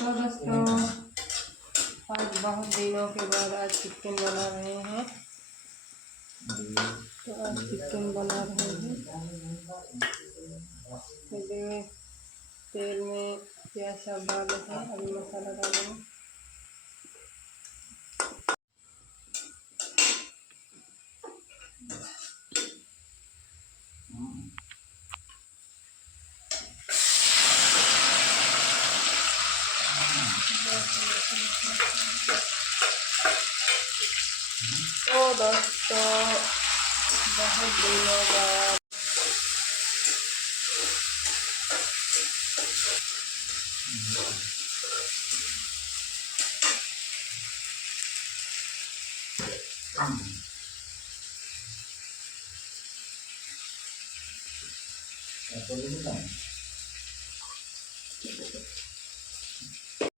तो दोस्तों आज बहुत दिनों के बाद आज चिकन बना रहे हैं। तो आज चिकन बना रहे हैं। तो तेल में प्याज सब डाले हैं, अभी मसाला डालेंगे। तो दोस्तों बहुत दिनों बाद